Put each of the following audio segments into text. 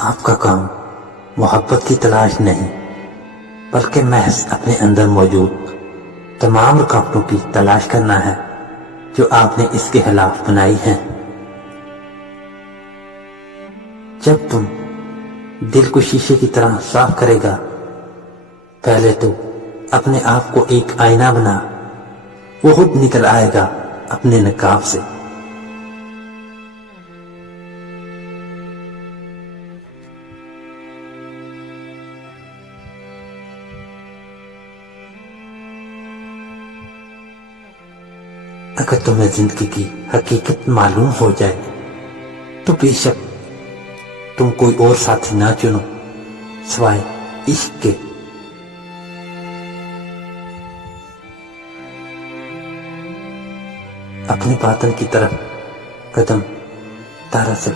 آپ کا کام محبت کی تلاش نہیں بلکہ محض اپنے اندر موجود تمام رکاوٹوں کی تلاش کرنا ہے جو آپ نے اس کے خلاف بنائی ہیں۔ جب تم دل کو شیشے کی طرح صاف کرے گا، پہلے تو اپنے آپ کو ایک آئینہ بنا، وہ خود نکل آئے گا اپنے نقاب سے۔ اگر تمہیں زندگی کی حقیقت معلوم ہو جائے تو بے شک تم کوئی اور ساتھی نہ چنو سوائے عشق کے۔ اپنی باطن کی طرف قدم دراصل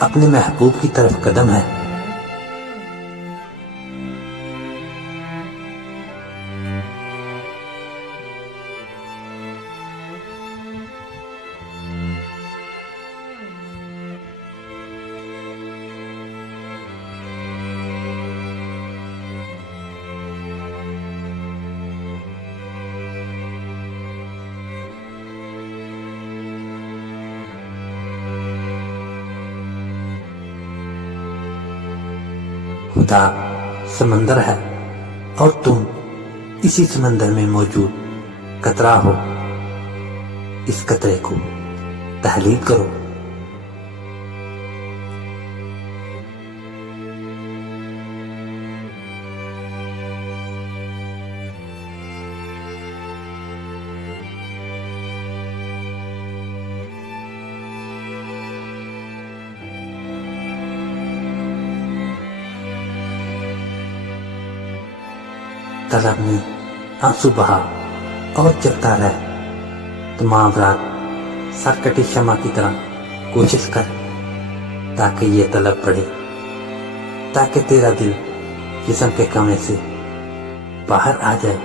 اپنے محبوب کی طرف قدم ہے۔ خدا سمندر ہے اور تم اسی سمندر میں موجود قطرہ ہو۔ اس قطرے کو تحلیل کرو۔ طلب میں آنسو بہا اور چلتا رہ، تمام رات سرکٹی شمع کی طرح کوشش کر تاکہ یہ طلب بڑھے، تاکہ تیرا دل جسم کے کمرے سے باہر آ جائے۔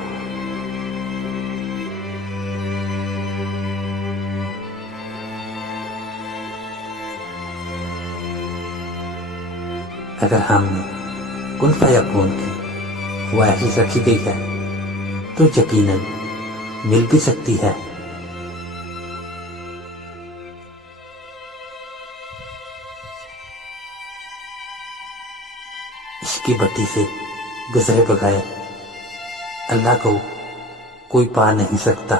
اگر ہم نے کن فیکون کی خواہش رکھی گئی ہے تو یقیناً مل بھی سکتی ہے۔ عشق کی بٹی سے گزرے بغیر اللہ کو کوئی پا نہیں سکتا۔